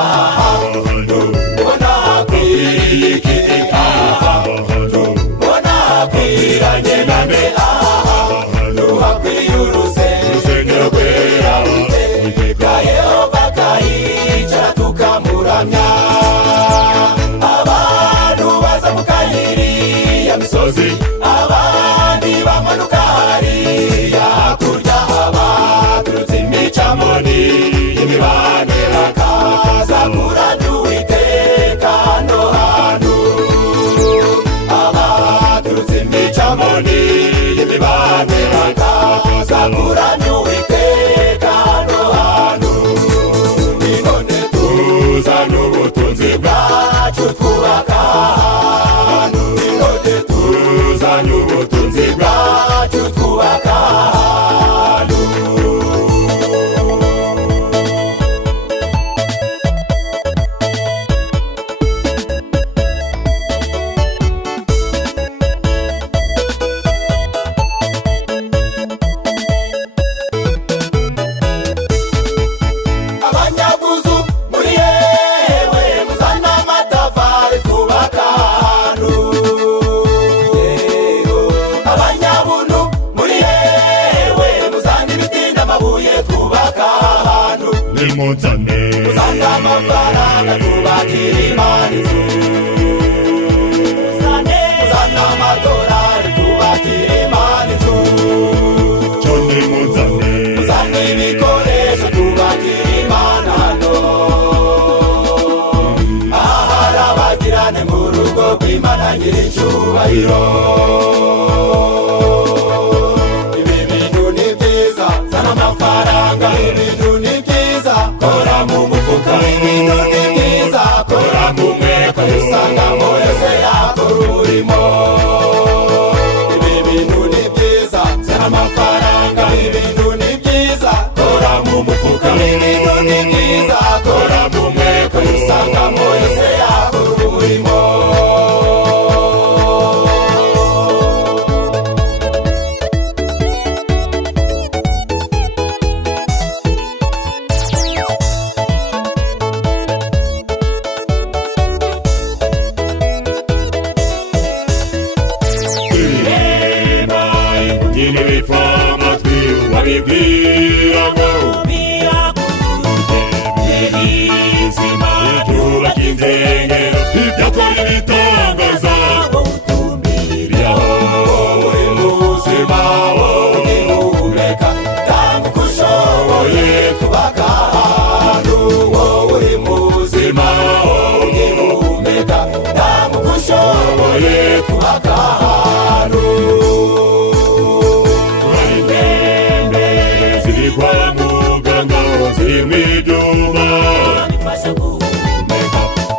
ahantu ubona hakwiriye iki, ahantu ubona hakwiranye nande, ahantu hakwiriye urusengero rwera Uwiteka Yehova akahicara tukamuramya. Abantu bazamuka iriya misozi, abandi bamanuka hariya hakurya, abaturutse imicamoni y'imibande bakaza kuramya Uwiteka hano hantu. Abaturutse imicamoni y'imibande bakaza kuramya Uwiteka hano hantu. None tuzana ubutunzi bwacu twubaka ahantu, none tuzana ubutunzi bwacu twubaka ahantu. Abanyabuzu muri yewe muzana amatafari twubaka ahantu. Abanyabuntu muri yewe muzana ibiti n'amabuye twubaka ahantu. nimuzane Muzana amafaranga twubakira Imana inzu. Muzana amadolari twubakira Imana inzu. cyo nimuzane Muzana ibikoresho twubakira Imana hano. Ahari abagirane mu rugo rw'Imana nyir'icyubahiro. Ibi bintu ni byiza, zana amafaranga. Ibi bintu ni byiza, kora mu mufuka. Ibi bintu ni byiza, kora mu mweko. Usangamo yose yakora umurimo. Ibi bintu ni byiza, zana amafaranga. Ibi bintu ni byiza, kora mu mufuka. Ibi bintu ni byiza, kora mu mweko. Usangamo yose yakora umurimo. Reba nyine bipfa amatwi wabibwira ngo ibizima byubaka insengero byakora ibitangaza biriyaho Uri muzima ugihumeka, tambuka ushoboye twubaka ahantu. Uri muzima ugihumeka, tambuka ushoboye twubaka ahantu. hari indembe ziri kwa muganga ziri mu ibyuma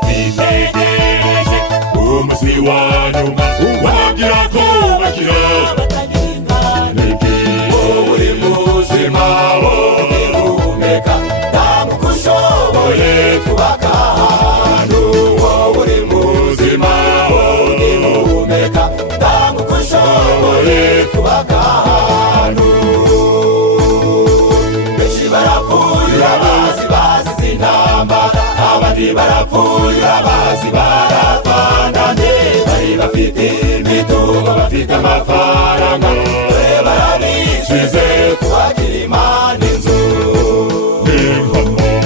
zitegereje umunsi wa nyuma wagira ko bakira Uri muzima ugihumeka, tambuka ushoboye twubaka ahantu. Uri muzima ugihumeka, tambuka ushoboye twubaka ahantu. Benshi barapfuye urabazi bazize intambara, abandi barapfuye urabazi barapfandanye. Bari bafite imitungo bafite amafaranga, dore barabisize twubakira Imana inzu.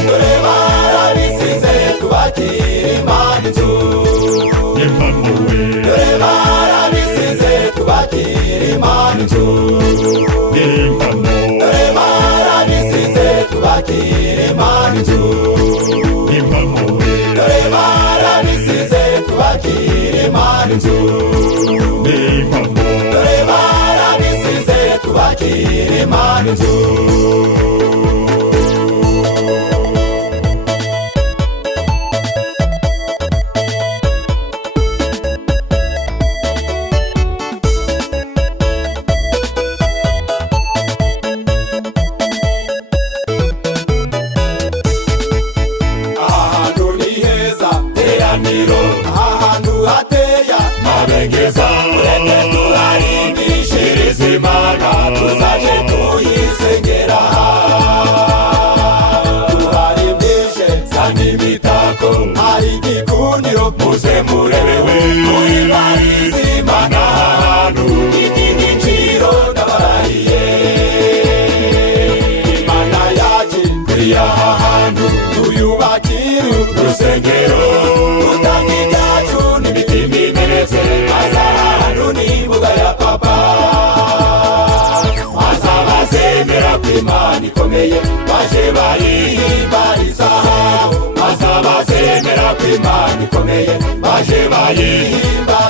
Dore barabisize twubakira Imana inzu. Dore barabisize twubakira Imana inzu. Dore barabisize twubakira Imana inzu. Dore barabisize twubakira Imana inzu. Dore barabisize twubakira Imana inzu. Ahantu ni heza, teraniro. Ahantu hateya mabengeza. Ureke turarimbishiriza Imana, tuzaje tuyisengera. Turarimbishe za n'imita aha hantu tuyubakira urusengero dutanga ibyacu n'imitima imenetse maze aha hantu ni imbuga ya papa maze abazemera ko Imana ikomeye baje bayihimbariza maze abazemera ko Imana ikomeye baje bayihimbariza